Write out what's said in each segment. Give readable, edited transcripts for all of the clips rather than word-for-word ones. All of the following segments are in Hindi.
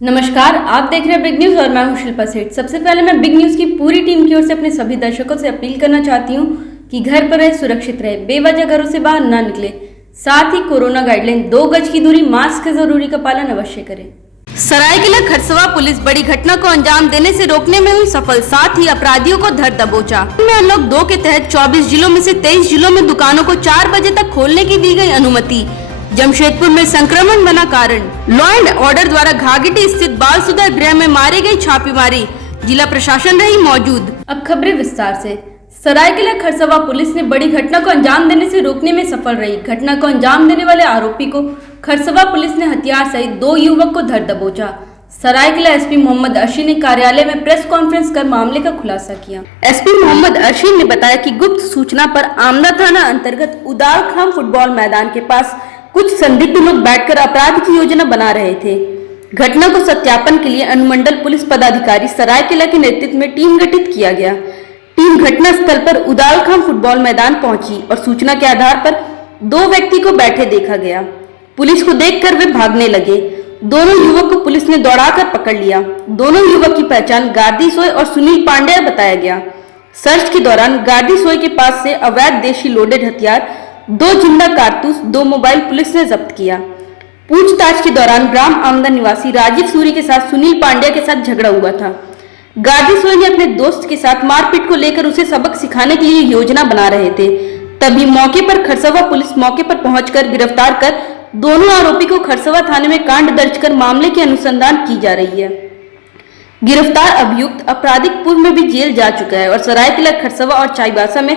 नमस्कार, आप देख रहे हैं बिग न्यूज और मैं हूं शिल्पा सेठ। सबसे पहले मैं बिग न्यूज की पूरी टीम की ओर से अपने सभी दर्शकों से अपील करना चाहती हूं कि घर पर रहे, सुरक्षित रहे, बेवजह घरों से बाहर ना निकले। साथ ही कोरोना गाइडलाइन 2 गज की दूरी, मास्क के जरूरी का पालन अवश्य करें। सरायकेला खरसवा पुलिस बड़ी घटना को अंजाम देने से रोकने में हुई सफल, साथ ही अपराधियों को धर दबोचा। अनलॉक 2 के तहत 24 जिलों में से 23 जिलों में दुकानों को 4 बजे तक खोलने की दी गई अनुमति। जमशेदपुर में संक्रमण बना कारण, लॉ एंड ऑर्डर द्वारा घाघिटी स्थित बाल सुधार गृह में मारी गई छापेमारी, जिला प्रशासन रही मौजूद। अब खबरें विस्तार से। सरायकेला खरसवा पुलिस ने बड़ी घटना को अंजाम देने से रोकने में सफल रही। घटना को अंजाम देने वाले आरोपी को खरसवा पुलिस ने हथियार सहित 2 युवक को धर दबोचा। सरायकेला एसपी मोहम्मद अर्शी ने कार्यालय में प्रेस कॉन्फ्रेंस कर मामले का खुलासा किया। एसपी मोहम्मद अर्शी ने बताया कि गुप्त सूचना पर आमदा थाना अंतर्गत उदालखाम फुटबॉल मैदान के पास कुछ संदिग्ध लोग बैठकर अपराध की योजना बना रहे थे। घटना को सत्यापन के लिए अनुमंडल पुलिस पदाधिकारी सरायकेला के नेतृत्व में टीम गठित किया गया। टीम घटना स्थल पर उदालखाम फुटबॉल मैदान पहुंची और सूचना के आधार पर 2 व्यक्ति को बैठे देखा गया। पुलिस को देखकर वे भागने लगे। दोनों युवक को पुलिस ने दौड़ाकर पकड़ लिया। दोनों युवक की पहचान गार्दी सोय और सुनील पांड्या बताया गया। सर्च के दौरान गार्दी सोय के पास से अवैध देशी लोडेड हथियार, 2 जिंदा कारतूस, 2 मोबाइल पुलिस ने जब्त किया। पूछताछ के दौरान ग्राम आमदा निवासी राजीव सूरी के साथ सुनील पांड्या के साथ झगड़ा हुआ था। गार्दी सोय ने अपने दोस्त के साथ मारपीट को लेकर उसे सबक सिखाने के लिए योजना बना रहे थे। तभी मौके पर खरसवा पुलिस मौके पर पहुंचकर गिरफ्तार कर दोनों आरोपी को खरसवा थाने में कांड दर्ज कर मामले की अनुसंधान की जा रही है। गिरफ्तार अभियुक्त आपराधिक पूर्व में भी जेल जा चुका है और सरायकेला, खरसवा और चाईबासा में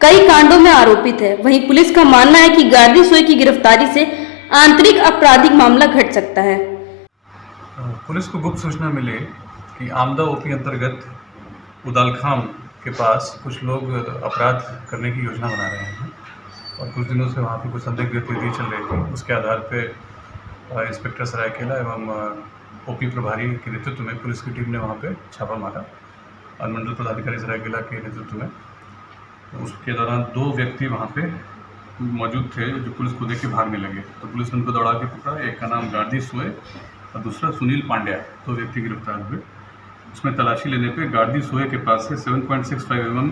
कई कांडों में आरोपित है। वहीं पुलिस का मानना है कि गार्दी सोय की गिरफ्तारी से आंतरिक आपराधिक मामला घट सकता है। पुलिस को गुप्त सूचना मिले कि आमदा ओपी अंतर्गत उदालखाम के पास कुछ लोग अपराध करने की योजना बना रहे हैं और कुछ दिनों से वहाँ पे कुछ संदिग्ध गतिविधि चल रही थी। उसके आधार पे इंस्पेक्टर सरायकेला एवं ओपी प्रभारी के नेतृत्व में पुलिस की टीम ने वहाँ पे छापा मारा। अनुमंडल पदाधिकारी सरायकेला के नेतृत्व में उसके दौरान 2 व्यक्ति वहाँ पे मौजूद थे जो पुलिस को देख के भागने लगे, तो पुलिस ने उनको दौड़ा के पकड़ा। एक का नाम गार्दी सोय और दूसरा सुनील पांड्या, 2 व्यक्ति गिरफ्तार हुए। उसमें तलाशी लेने पे गार्दी सोय के पास से 7.65 mm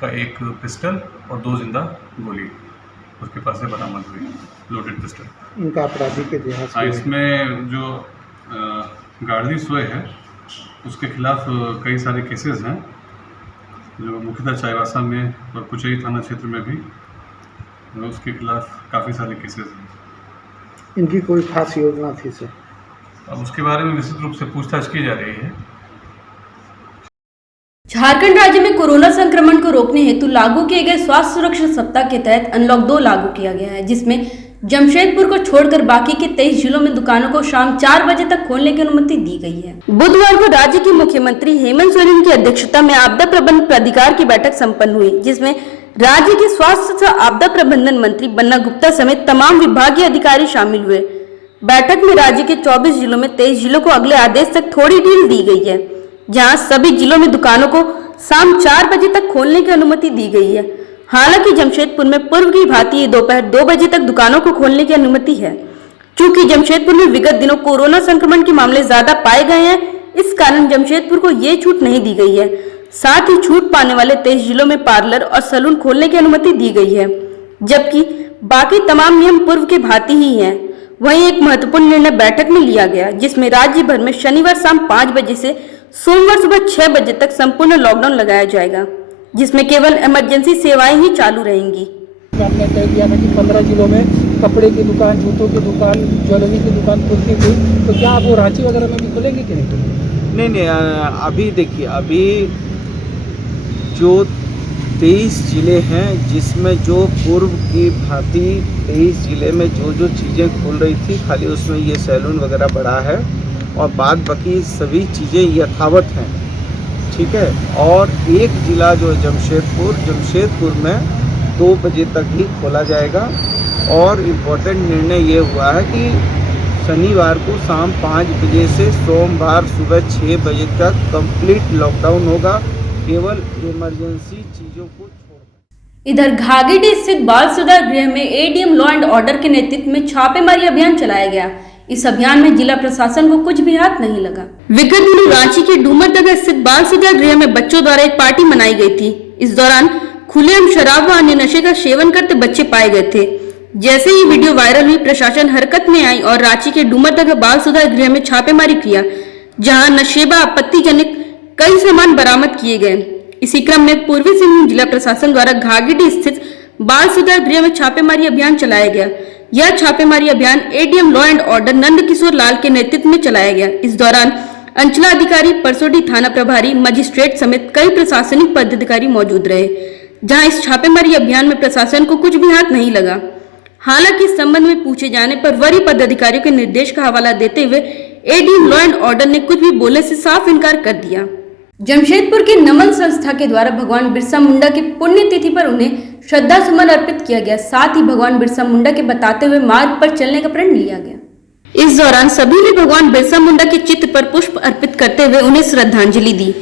का एक पिस्टल और 2 जिंदा गोली उसके पास से बरामद हुई, लोडेड पिस्टल। इनका आपराधिक इतिहास इसमें जो गार्दी सोय है उसके खिलाफ कई सारे केसेस हैं जो मुख्यतः चाईबासा में और कुचई थाना क्षेत्र में भी उसके खिलाफ काफ़ी सारे केसेस हैं। इनकी कोई खास योजना थी सर? अब उसके बारे में विस्तृत रूप से पूछताछ की जा रही है। झारखंड राज्य में कोरोना संक्रमण को रोकने हेतु लागू किए गए स्वास्थ्य सुरक्षा सप्ताह के तहत अनलॉक 2 लागू किया गया है, जिसमें जमशेदपुर को छोड़कर बाकी के 23 जिलों में दुकानों को शाम 4 बजे तक खोलने की अनुमति दी गई है। बुधवार को राज्य के मुख्यमंत्री हेमंत सोरेन की अध्यक्षता में आपदा प्रबंधन प्राधिकार की बैठक संपन्न हुई, जिसमें राज्य के स्वास्थ्य तथा आपदा प्रबंधन मंत्री बन्ना गुप्ता समेत तमाम विभागीय अधिकारी शामिल हुए। बैठक में राज्य के 24 जिलों में 23 जिलों को अगले आदेश तक थोड़ी ढील दी गई है, जहां सभी जिलों में दुकानों को शाम 4 बजे तक खोलने की अनुमति दी गई है। हालांकि जमशेदपुर में पूर्व की भांति दोपहर 2 बजे तक दुकानों को खोलने की अनुमति है। चूंकि जमशेदपुर में विगत दिनों कोरोना संक्रमण के मामले ज्यादा पाए गए हैं, इस कारण जमशेदपुर को ये छूट नहीं दी गई है। साथ ही छूट पाने वाले 23 जिलों में पार्लर और सैलून खोलने की अनुमति दी गई है, जबकि बाकी तमाम नियम पूर्व के भांति ही हैं। वहीं एक महत्वपूर्ण निर्णय बैठक में लिया गया, जिसमें राज्य भर में शनिवार शाम 5 बजे से सोमवार सुबह 6 बजे तक संपूर्ण लॉकडाउन लगाया जाएगा, जिसमें केवल इमरजेंसी सेवाएं ही चालू रहेंगी। आपने तय किया था कि 15 जिलों में कपड़े की दुकान, जूतों की दुकान, ज्वेलरी की दुकान खुलती थी, तो क्या आप वो रांची वगैरह में भी खुलेंगे कि नहीं? नहीं, अभी देखिए, अभी जो 23 ज़िले हैं जिसमें जो पूर्व की भांति 23 ज़िले में जो चीज़ें खुल रही थी, खाली उसमें ये सैलून वगैरह बढ़ा है और बाद बाकी सभी चीज़ें यथावत हैं, ठीक है। और एक ज़िला जो है जमशेदपुर में 2 बजे तक ही खोला जाएगा। और इम्पोर्टेंट निर्णय ये हुआ है कि शनिवार को शाम 5 बजे से सोमवार सुबह 6 बजे तक कंप्लीट लॉकडाउन होगा, केवल इमरजेंसी चीजों को छोड़। इधर घाघिटी स्थित बाल सुधार गृह में एडीएम लॉ एंड ऑर्डर के नेतृत्व में छापेमारी अभियान चलाया गया। इस अभियान में जिला प्रशासन को कुछ भी हाथ नहीं लगा। विगत दिनों रांची के डूमरडंगा स्थित बाल सुधार गृह में बच्चों द्वारा एक पार्टी मनाई गई थी। इस दौरान खुलेआम शराब व अन्य नशे का सेवन करते बच्चे पाए गए थे। जैसे ही वीडियो वायरल हुई, प्रशासन हरकत में आई और रांची के डूमरडंगा बाल सुधार गृह में छापेमारी किया, जहां नशेबा आपत्तिजनक कई सामान बरामद किए गए। इसी क्रम में पूर्वी सिंहभूम जिला प्रशासन द्वारा घाघीडीह स्थित बाल सुधार गृह में छापेमारी अभियान चलाया गया। यह छापेमारी अभियान ADM law and order Nand Kishore Lal के नेतृत्व में चलाया गया। इस दौरान अंचलाधिकारी, परसोडी थाना प्रभारी, मजिस्ट्रेट समेत कई प्रशासनिक पदाधिकारी मौजूद रहे। जहां इस छापेमारी अभियान में प्रशासन को कुछ भी हाथ नहीं लगा। हालांकि इस संबंध में पूछे जाने पर वरीय पदाधिकारियों के निर्देश का हवाला देते हुए एडीएम लॉ एंड ऑर्डर ने कुछ भी बोलने से साफ इनकार कर दिया। जमशेदपुर के नमन संस्था के द्वारा भगवान बिरसा मुंडा की पुण्यतिथि पर उन्हें श्रद्धा सुमन अर्पित किया गया। साथ ही भगवान बिरसा मुंडा के बताते हुए मार्ग पर चलने का प्रण लिया गया। इस दौरान सभी ने भगवान बिरसा मुंडा के चित्र पर पुष्प अर्पित करते हुए उन्हें श्रद्धांजलि दी।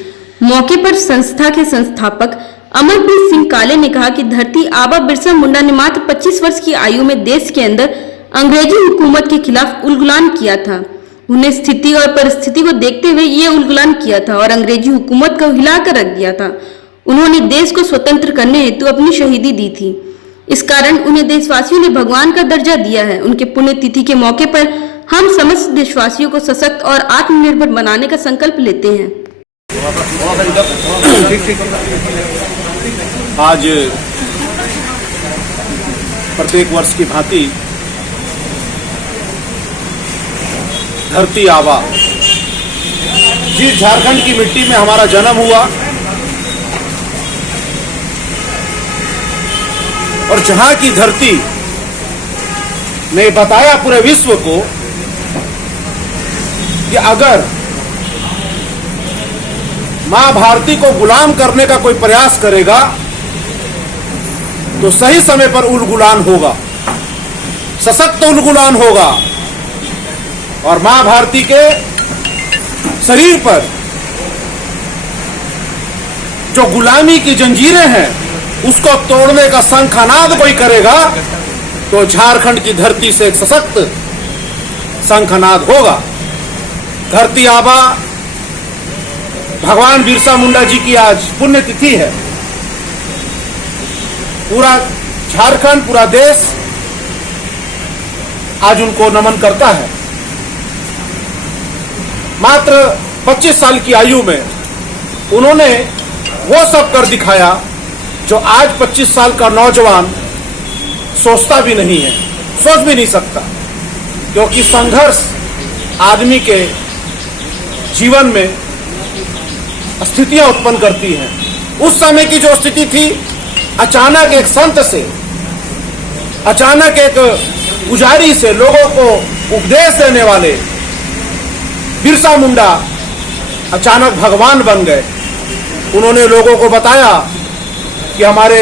मौके पर संस्था के संस्थापक अमरप्रीत सिंह काले ने कहा कि धरती आबा बिरसा मुंडा ने मात्र 25 वर्ष की आयु में देश के अंदर अंग्रेजी हुकूमत के खिलाफ उलगुलान किया था। उन्हें स्थिति और परिस्थिति को देखते हुए ये उलगुलान किया था और अंग्रेजी हुकूमत को हिलाकर रख दिया था। उन्होंने देश को स्वतंत्र करने हेतु अपनी शहीदी दी थी। इस कारण उन्हें देशवासियों ने भगवान का दर्जा दिया है। उनके पुण्यतिथि के मौके पर हम समस्त देशवासियों को सशक्त और आत्मनिर्भर बनाने का संकल्प लेते हैं। आज प्रत्येक वर्ष की भांति धरती आबा, जिस झारखंड की मिट्टी में हमारा जन्म हुआ और जहां की धरती ने बताया पूरे विश्व को कि अगर मां भारती को गुलाम करने का कोई प्रयास करेगा तो सही समय पर उलगुलान होगा, सशक्त उलगुलान होगा और मां भारती के शरीर पर जो गुलामी की जंजीरें हैं उसको तोड़ने का शंखनाद कोई करेगा तो झारखंड की धरती से एक सशक्त शंखनाद होगा। धरती आबा भगवान बिरसा मुंडा जी की आज पुण्यतिथि है। पूरा झारखंड, पूरा देश आज उनको नमन करता है। मात्र 25 साल की आयु में उन्होंने वो सब कर दिखाया जो आज 25 साल का नौजवान सोचता भी नहीं है, सोच भी नहीं सकता, क्योंकि संघर्ष आदमी के जीवन में स्थितियां उत्पन्न करती हैं। उस समय की जो स्थिति थी, अचानक एक संत से, अचानक एक पुजारी से लोगों को उपदेश देने वाले बिरसा मुंडा अचानक भगवान बन गए। उन्होंने लोगों को बताया कि हमारे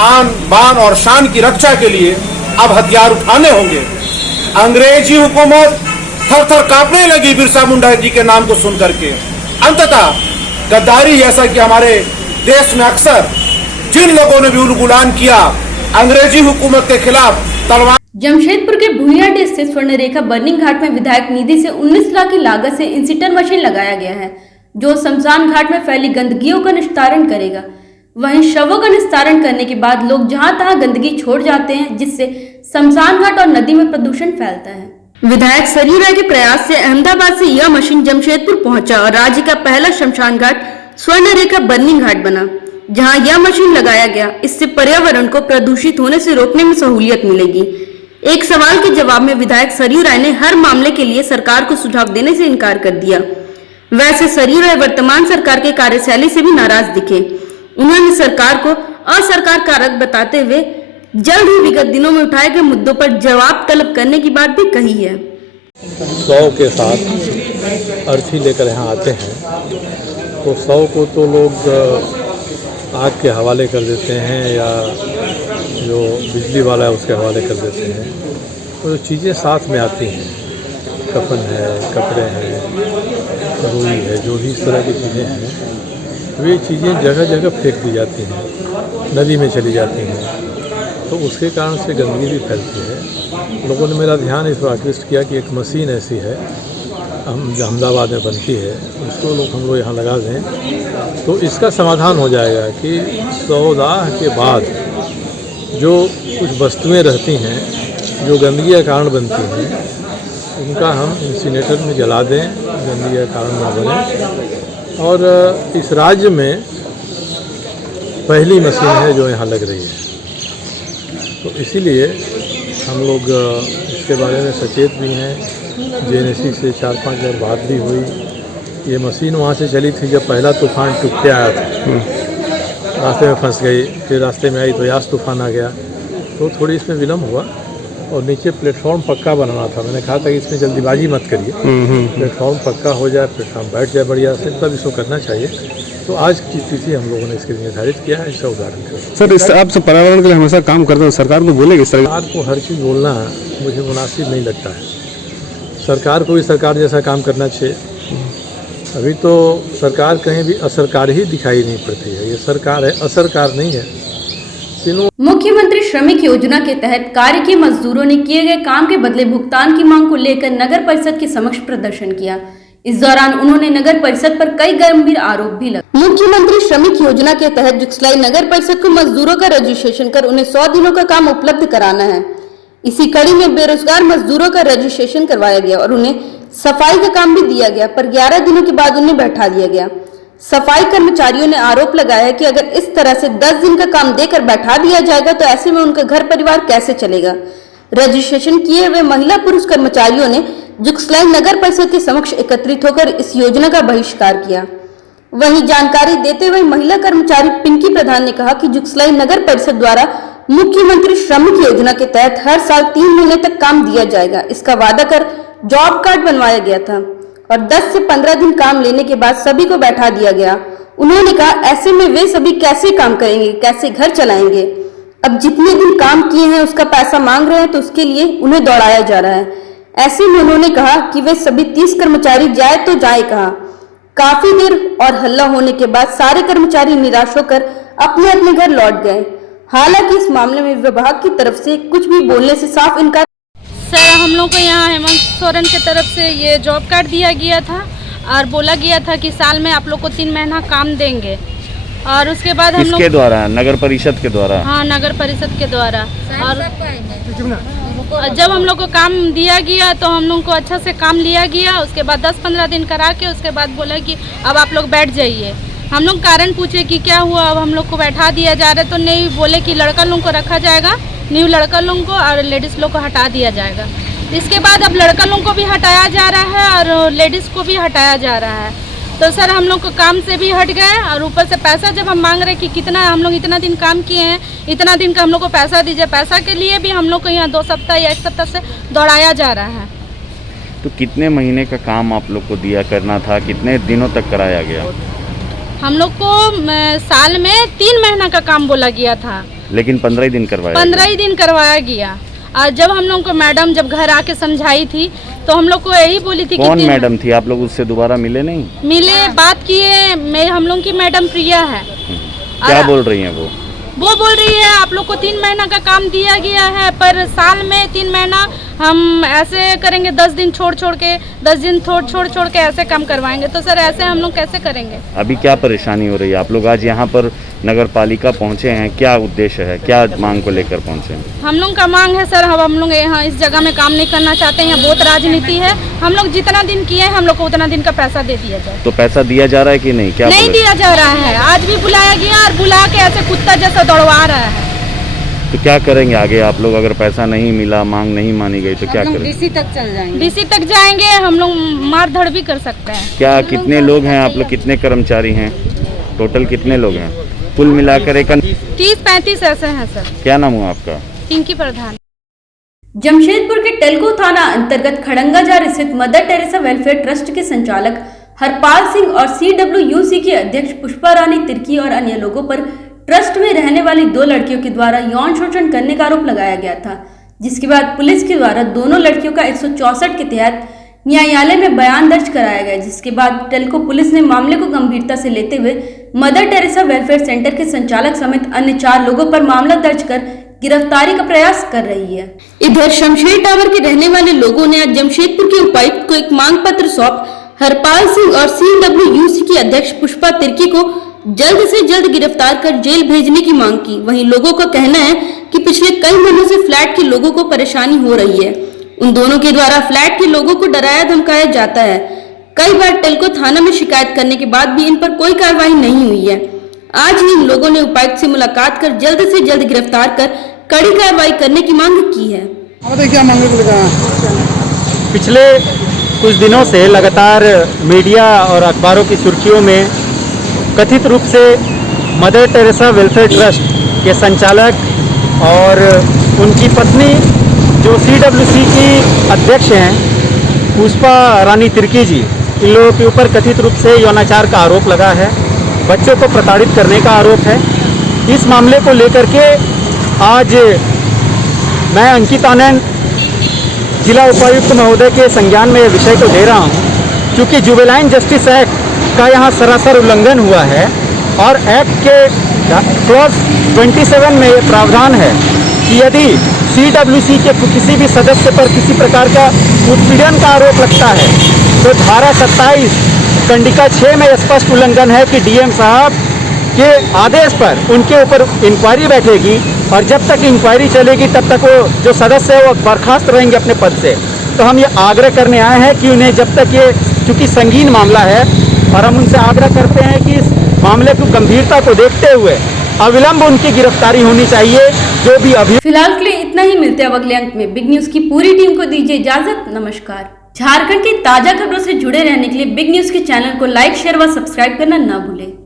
आन बान और शान की रक्षा के लिए अब हथियार उठाने होंगे। अंग्रेजी हुकूमत थर थर कांपने लगी बिरसा मुंडा जी के नाम को सुन करके। अंततः गद्दारी, जैसा कि हमारे देश में अक्सर जिन लोगों ने भी उलगुलान किया अंग्रेजी हुकूमत के खिलाफ तलवार। जमशेदपुर के भूइयाडीह स्थित स्वर्ण रेखा बर्निंग घाट में विधायक निधि से 19 लाख की लागत से इंसिटर मशीन लगाया गया है, जो शमशान घाट में फैली गंदगियों का निस्तारण करेगा। वहीं शवों का निस्तारण करने के बाद लोग जहां तहां गंदगी छोड़ जाते हैं, जिससे शमशान घाट और नदी में प्रदूषण फैलता है। विधायक सरयू राय के प्रयास से अहमदाबाद से यह मशीन जमशेदपुर पहुंचा और राज्य का पहला शमशान घाट स्वर्ण रेखा बर्निंग घाट बना, जहां यह मशीन लगाया गया। इससे पर्यावरण को प्रदूषित होने से रोकने में सहूलियत मिलेगी। एक सवाल के जवाब में विधायक सरयू राय ने हर मामले के लिए सरकार को सुझाव देने से इनकार कर दिया। वैसे सरयू राय वर्तमान सरकार के कार्यशैली से भी नाराज दिखे। उन्होंने सरकार को असरकार कारक बताते हुए जल्द ही विगत दिनों में उठाए गए मुद्दों पर जवाब तलब करने की बात भी कही है। 100 के साथ अर्थी लेकर यहाँ आते हैं तो 100 को तो लोग आग के हवाले कर देते हैं या जो बिजली वाला है उसके हवाले कर देते हैं। तो चीज़ें साथ में आती हैं, कफन है, कपड़े हैं, रुई है, जो भी इस तरह की चीज़ें हैं, वे चीज़ें जगह जगह फेंक दी जाती हैं, नदी में चली जाती हैं, तो उसके कारण से गंदगी भी फैलती है। लोगों ने मेरा ध्यान इस पर आकृष्ट किया कि एक मशीन ऐसी है जो अहमदाबाद में बनती है, उसको हम लोग यहाँ लगा दें तो इसका समाधान हो जाएगा कि सौदाह के बाद जो कुछ वस्तुएं रहती हैं जो गंदगी का कारण बनती हैं उनका हम इंसिनेटर में जला दें, गंदगी का कारण ना बने। और इस राज्य में पहली मशीन है जो यहाँ लग रही है, तो इसीलिए हम लोग इसके बारे में सचेत भी हैं। जेएनएससी से 4-5 बार बात भी हुई। ये मशीन वहाँ से चली थी जब पहला तूफान टुकटे आया था, रास्ते में फंस गई, फिर रास्ते में आई तो यास तूफान आ गया, तो थोड़ी इसमें विलम्ब हुआ। और नीचे प्लेटफॉर्म पक्का बनाना था, मैंने कहा था कि इसमें जल्दीबाजी मत करिए, प्लेटफॉर्म पक्का हो जाए, प्लेटफॉर्म बैठ जाए बढ़िया से, तब इसको करना चाहिए। तो आज की तिथि हम लोगों ने इसके लिए निर्धारित किया है, इसका उदाहरण सर। इस आप सब पर्यावरण के लिए हमेशा काम करते हैं, सरकार को बोलेंगे? सरकार को हर चीज़ बोलना मुझे मुनासिब नहीं लगता है। सरकार को भी सरकार जैसा काम करना चाहिए। अभी तो सरकार कहीं भी असरकार ही दिखाई नहीं पड़ती है, ये सरकार है, असरकार नहीं है। मुख्यमंत्री श्रमिक योजना के तहत कार्य के मजदूरों ने किए गए काम के बदले भुगतान की मांग को लेकर नगर परिषद के समक्ष प्रदर्शन किया। इस दौरान उन्होंने नगर परिषद पर कई गंभीर आरोप भी लगाए। मुख्यमंत्री श्रमिक योजना के तहत जुगसलाई नगर परिषद को मजदूरों का रजिस्ट्रेशन कर उन्हें 100 दिनों का काम उपलब्ध कराना है। इसी कड़ी में बेरोजगार मजदूरों का रजिस्ट्रेशन करवाया गया और उन्हें सफाई का काम भी दिया गया, पर 11 दिनों के बाद उन्हें बैठा दिया गया। सफाई कर्मचारियों ने आरोप लगाया कि अगर इस तरह से 10 दिन का काम देकर बैठा दिया जाएगा तो ऐसे में उनका घर परिवार कैसे चलेगा। रजिस्ट्रेशन किए हुए महिला पुरुष कर्मचारियों ने जुगसलाई नगर परिषद के समक्ष एकत्रित होकर इस योजना का बहिष्कार किया। वहीं जानकारी देते हुए महिला कर्मचारी पिंकी प्रधान ने कहा कि जुगसलाई नगर परिषद द्वारा मुख्यमंत्री श्रमिक योजना के तहत हर साल 3 महीने तक काम दिया जाएगा, इसका वादा कर जॉब कार्ड बनवाया गया था और 10 से 15 दिन काम लेने के बाद सभी को बैठा दिया गया। उन्होंने कहा ऐसे में वे सभी कैसे काम करेंगे, कैसे घर चलाएंगे। अब जितने दिन काम किए हैं उसका पैसा मांग रहे हैं तो उसके लिए उन्हें दौड़ाया जा रहा है। ऐसे में उन्होंने कहा कि वे सभी 30 कर्मचारी जाए तो जाए कहाँ। काफी देर और हल्ला होने के बाद सारे कर्मचारी निराश होकर अपने अपने घर लौट गए। हालांकि इस मामले में विभाग की तरफ से कुछ भी बोलने से साफ इनकार। सर, हम लोग को यहाँ हेमंत सोरेन की तरफ से ये जॉब कार्ड दिया गया था और बोला गया था कि साल में आप लोग को 3 महीना काम देंगे। और उसके बाद हम लोग किसके द्वारा? नगर परिषद के द्वारा? हाँ, नगर परिषद के द्वारा। और जब हम लोग को काम दिया गया तो हम लोग को अच्छा से काम लिया गया। उसके बाद 10-15 दिन करा के उसके बाद बोला कि अब आप लोग बैठ जाइए। हम लोग कारण पूछे कि क्या हुआ, अब हम लोग को बैठा दिया जा रहा है, तो नहीं, बोले कि लड़का लोग को रखा जाएगा, न्यू लड़का लोग को, और लेडीज़ लोग को हटा दिया जाएगा। इसके बाद अब लड़का लोग को भी हटाया जा रहा है और लेडीज़ को भी हटाया जा रहा है। तो सर हम लोग को काम से भी हट गए और ऊपर से पैसा जब हम मांग रहे कि कितना हम लोग इतना दिन काम किए हैं, इतना दिन का हम लोग को पैसा दीजिए, पैसा के लिए भी हम लोग को यहाँ 2 सप्ताह या 1 सप्ताह से दौड़ाया जा रहा है। तो कितने महीने का काम आप लोग को दिया करना था, कितने दिनों तक कराया गया? हम लोग को साल में 3 महीना का काम बोला गया था, लेकिन 15 ही दिन करवाया? 15 ही दिन करवाया गया। और जब हम लोग को मैडम जब घर आके समझाई थी तो हम लोग को यही बोली थी। कौन मैडम थी? आप लोग उससे दोबारा मिले नहीं? मिले, बात किए। हम लोग की मैडम प्रिया है। क्या बोल रही हैं वो? वो बोल रही है आप लोग को 3 महीना का काम दिया गया है, पर साल में 3 महीना हम ऐसे करेंगे, 10 दिन छोड़ के 10 दिन छोड़ के ऐसे काम करवाएंगे। तो सर ऐसे हम लोग कैसे करेंगे? अभी क्या परेशानी हो रही है? आप लोग आज यहाँ पर नगर पालिका पहुँचे हैं, क्या उद्देश्य है, क्या मांग को लेकर पहुँचे हैं? हम लोग का मांग है सर, हम लोग यहाँ इस जगह में काम नहीं करना चाहते हैं, बहुत राजनीति है। हम लोग जितना दिन किए हैं हम लोग को उतना दिन का पैसा दे दिया जाए। तो पैसा दिया जा रहा है कि नहीं? क्या नहीं दिया जा रहा है। आज भी बुलाया गया और बुला के ऐसे कुत्ता जैसा दौड़वा रहा है। तो क्या करेंगे आगे आप लोग? अगर पैसा नहीं मिला, मांग नहीं मानी गई तो क्या करेंगे? डीसी तक चल जाएंगे। डीसी तक जाएंगे, हम लोग मार धड़ भी कर सकते हैं। क्या कितने लोग हैं आप लोग? कितने कर्मचारी हैं टोटल? कितने लोग हैं कुल मिलाकर? 30-35 ऐसे हैं सर। क्या नाम हुआ आपका? पिंकी प्रधान। जमशेदपुर के टेल्को थाना अंतर्गत खड़ंगाजार स्थित मदर टेरेसा वेलफेयर ट्रस्ट के संचालक हरपाल सिंह और CWUC की अध्यक्ष पुष्पा रानी तिर्की और अन्य लोगों पर ट्रस्ट में रहने वाली 2 लड़कियों के द्वारा यौन शोषण करने का आरोप लगाया गया था, जिसके बाद पुलिस के द्वारा दोनों लड़कियों का 164 के तहत न्यायालय में बयान दर्ज कराया गया। जिसके बाद टेल्को पुलिस ने मामले को गंभीरता से लेते हुए मदर टेरेसा वेलफेयर सेंटर के संचालक समेत अन्य 4 लोगों पर मामला दर्ज कर गिरफ्तारी का प्रयास कर रही है। इधर शमशेर टावर के रहने वाले लोगों ने आज जमशेदपुर के उपायुक्त को एक मांग पत्र सौंप हरपाल सिंह और CWUC की अध्यक्ष पुष्पा तिर्की को जल्द से जल्द गिरफ्तार कर जेल भेजने की मांग की। वहीं लोगों का कहना है कि पिछले कई महीनों से फ्लैट के लोगों को परेशानी हो रही है। उन दोनों के द्वारा फ्लैट के लोगों को डराया धमकाया जाता है। कई बार टेल्को थाना में शिकायत करने के बाद भी इन पर कोई कार्रवाई नहीं हुई है। आज ही इन लोगों ने उपायुक्त से मुलाकात कर जल्द से जल्द गिरफ्तार कर कड़ी कार्रवाई करने की मांग की है। क्या मांगे पिछले कुछ दिनों से लगातार मीडिया और अखबारों की सुर्खियों में कथित रूप से मदर टेरेसा वेलफेयर ट्रस्ट के संचालक और उनकी पत्नी जो CWC की अध्यक्ष हैं पुष्पा रानी तिर्की जी, इन लोगों के ऊपर कथित रूप से यौनाचार का आरोप लगा है, बच्चों को प्रताड़ित करने का आरोप है। इस मामले को लेकर के आज मैं अंकित आनंद जिला उपायुक्त महोदय के संज्ञान में विषय को ले रहा हूं, क्योंकि जुवेनाइल जस्टिस एक्ट का यहां सरासर उल्लंघन हुआ है और एक्ट के क्लॉज 27 में ये प्रावधान है कि यदि CWC के किसी भी सदस्य पर किसी प्रकार का उत्पीड़न का आरोप लगता है तो धारा 27 कंडिका 6 में स्पष्ट उल्लंघन है कि DM साहब के आदेश पर उनके ऊपर इंक्वायरी बैठेगी और जब तक इंक्वायरी चलेगी तब तक वो जो सदस्य है वो बर्खास्त रहेंगे अपने पद से। तो हम ये आग्रह करने आए हैं कि उन्हें जब तक ये चूँकि संगीन मामला है और हम उनसे आग्रह करते हैं कि इस मामले की गंभीरता को देखते हुए अविलंब उनकी गिरफ्तारी होनी चाहिए। जो भी अभी फिलहाल के लिए इतना ही, मिलते हैं अगले अंक में। बिग न्यूज की पूरी टीम को दीजिए इजाजत। नमस्कार। झारखंड की ताजा खबरों से जुड़े रहने के लिए बिग न्यूज के चैनल को लाइक, शेयर व सब्सक्राइब करना न भूलें।